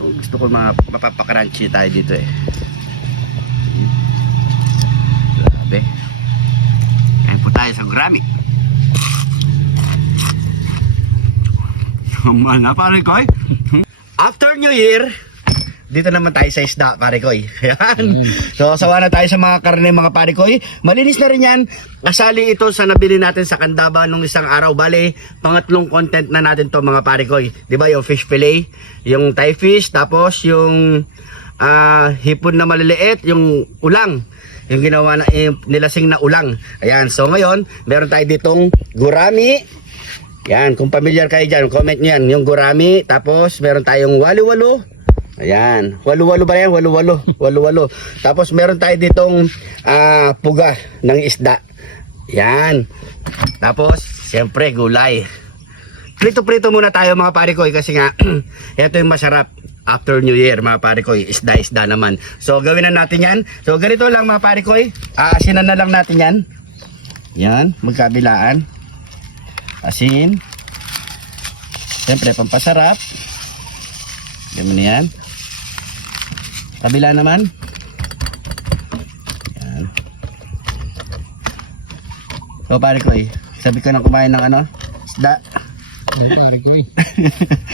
Gusto ko mapapakrunchy tayo dito eh. Grabe. Kain po tayo sa gurami. Mana pare ko eh. After New Year, dito naman tayo sa isda, pare ko. Ayan. So, sawa na tayo sa mga karne, mga pare ko. Malinis na rin yan. Kasali ito sa nabili natin sa Candaba nung isang araw. Bale, pangatlong content na natin to, mga pare ko. Diba, yung fish fillet, yung Thai fish, tapos yung hipon na maliliit, yung ulang. Yung ginawa na, nilasing na ulang. Ayan. So, ngayon, meron tayo ditong gurami. Yan, kung familiar kayo dyan, comment nyo yan. Yung gurami, tapos meron tayong walo-walo. Ayan, walo-walo ba yan? Walo-walo. Walo-walo. Tapos meron tayo ditong puga ng isda. Yan. Tapos, siyempre, gulay. Prito-prito muna tayo mga pare ko kasi nga, ito yung masarap after New Year mga pare ko. Isda-isda naman. So, gawin na natin yan. So, ganito lang mga pare ko. Aasinan na lang natin yan. Yan, magkabilaan. Asin. Siyempre, pampasarap. Ganyan na yan. Kabila naman. Yan. So, pare ko sabi ko na kumain ng ano? Isda. Ay, pare ko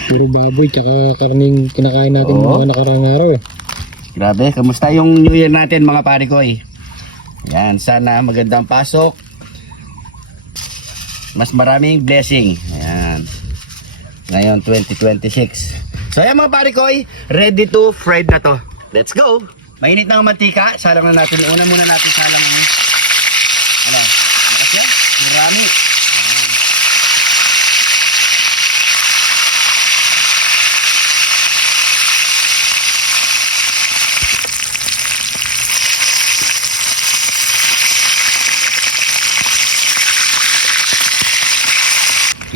puro baboy, tsaka karning kinakain natin mga nakarang araw Grabe, kamusta yung New Year natin mga pare ko Yan, sana magandang pasok. Mas maraming blessing. Ayan. Ngayon 2026. So ayan mga pare ko, ready to fried na to. Let's go. Mainit na ang mantika. Salang na natin. Una muna natin salang ng ano? Bukas yan. Marami.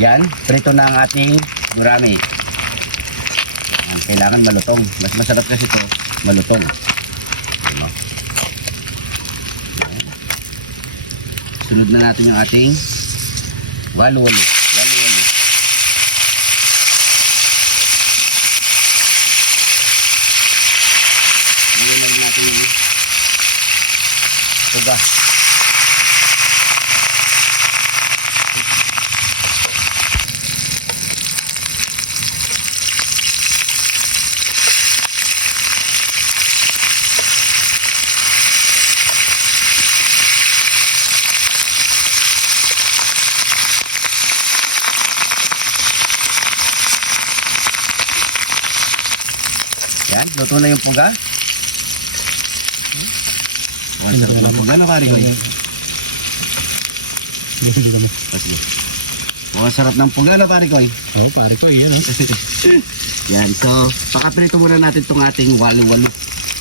Yan, prito na ang ating gurami. Yan, kailangan malutong. Mas masarap kasi ito, malutong. Ano? Sunod na natin yung ating walo-walo. Walo-walo. Iwan natin yung tuga. Yan, luto na yung puga. Ang sarap ng puga na pare ko. Ang sarap ng puga na pare ko. Oo, pare ko yan. Yan, so pakaprito muna natin itong ating walo-walo.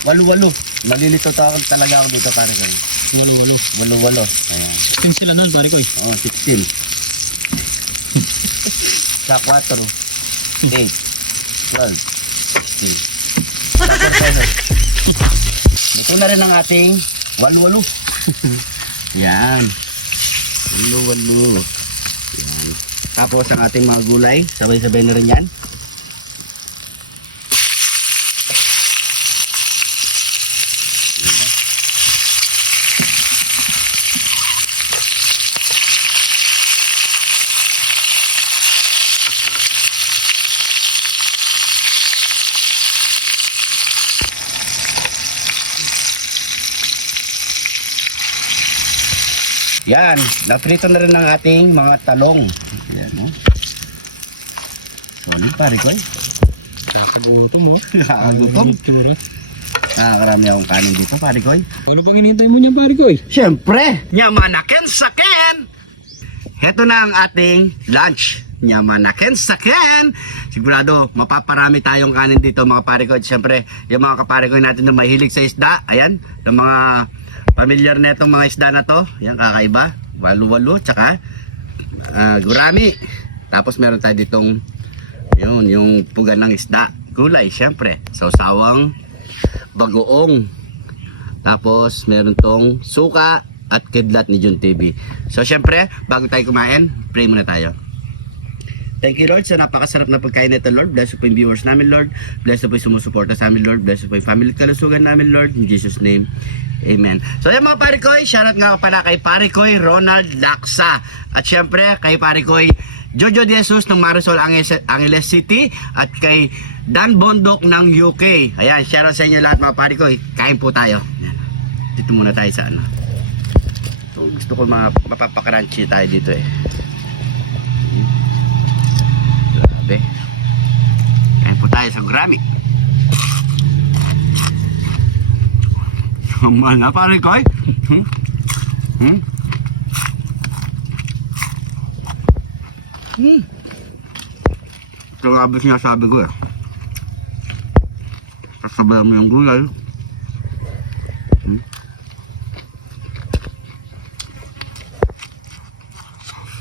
Walo-walo. Malilito talaga ako dito pare ko. Walo-walo. Walo-walo. Ayan. 16 sila nun, pare ko Oo, 16. Sa 4. 8. 12. 16. Ito na rin ang ating walo-walo. Yan. Walo-walo. Yan. Tapos ang ating mga gulay, sabay-sabay na rin yan. Yan, naprito na rin ang ating mga talong. Yan, no? Solid pare ko Nakakagutom mo. Nakakagutom. Nakakarami akong kanin dito pare ko Ano bang hinihintay mo niyan, pare ko Siyempre, nyamanaken saken! Heto na ang ating lunch. Nyamanaken saken! Sigurado, mapaparami tayong kanin dito mga pare ko. Siyempre, yung mga kapare ko natin na mahilig sa isda. Ayan, yung mga familiar na itong mga isda na to. Yan, kakaiba. Walo-walo, tsaka gurami. Tapos meron tayo ditong yun, yung puga ng isda. Gulay, syempre. So, sawang bagoong. Tapos meron tong suka at kidlat ni Jun TV. So, syempre, bago tayo kumain, pray muna tayo. Thank you, Lord, sa napakasarap na pagkain nito, Lord. Bless po yung viewers namin, Lord. Bless po yung sumusuporta sa amin, Lord. Bless po yung family at kalusugan namin, Lord. In Jesus' name, amen. So yan mga pare koy, shoutout nga pala kay pare koy Ronald Laksa. At syempre kay pare koy Jojo De Jesus ng Marisol Angeles City. At kay Dan Bondok ng UK. Ayan, shoutout sa inyo lahat mga pare koy. Kain po tayo. Ayan. Dito muna tayo sa ano. So, gusto ko mapapakaranchi tayo dito eh. Grabe. Kain po tayo sa Grammy. Mahal na pare koy. Ito nga ba sinasabi ko eh. Sasabayan mo yung gulay.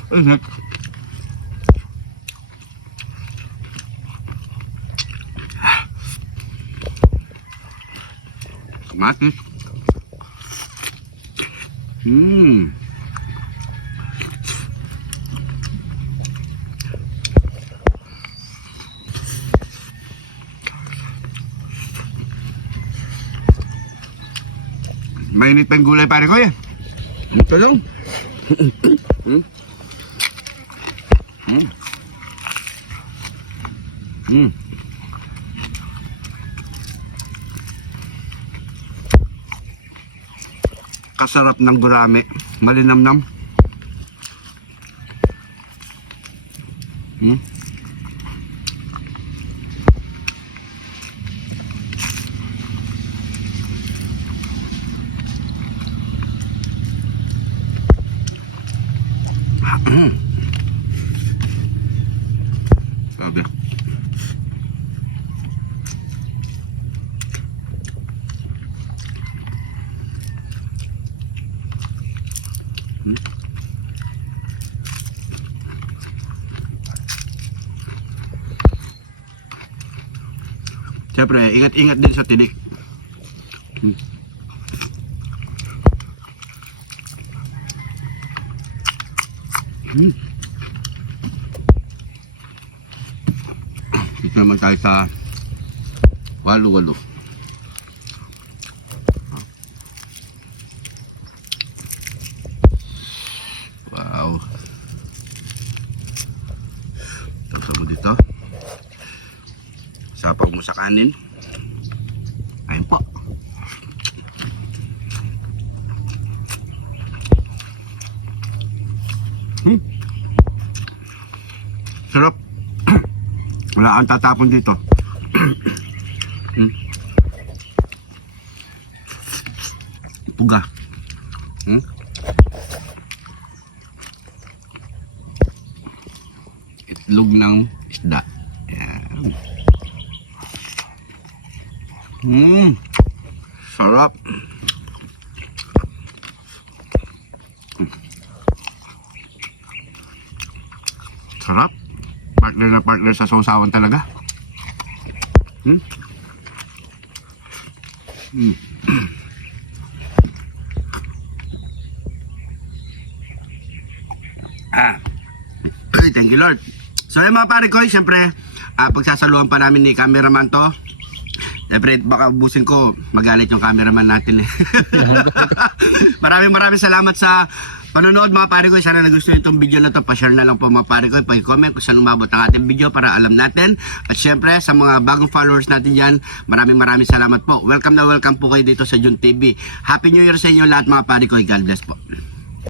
Init. Kamatis. Mainit pa yung gulay pare ko eh. Ito lang. Kasarap ng gurame, malinamnam. Sabi. Siyempre, ingat-ingat din sa tinik. Dito naman tayo sa walo-walo. Wow. Tapos mo dito. Sapaw mo sa kanin. Ayun po. Sarap. Wala kang tatapon dito. Puga. Itlog ng isda. Ayan. Sarap. Sarap. Partner na partner sa sausawan talaga. Thank you, Lord. So yung mga pare ko, siyempre, pagsasaluhan pa namin ni cameraman to. Siyempre, baka ubusin ko, magalit yung cameraman natin eh. Maraming salamat sa panonood mga pare ko. Sana nagustuhan itong video na to. Pa-share na lang po mga pare ko. Pa-comment kung saan umabot ang ating video para alam natin. At syempre, sa mga bagong followers natin dyan, maraming salamat po. Welcome na welcome po kayo dito sa Jun TV. Happy New Year sa inyo lahat mga pare ko. God bless po.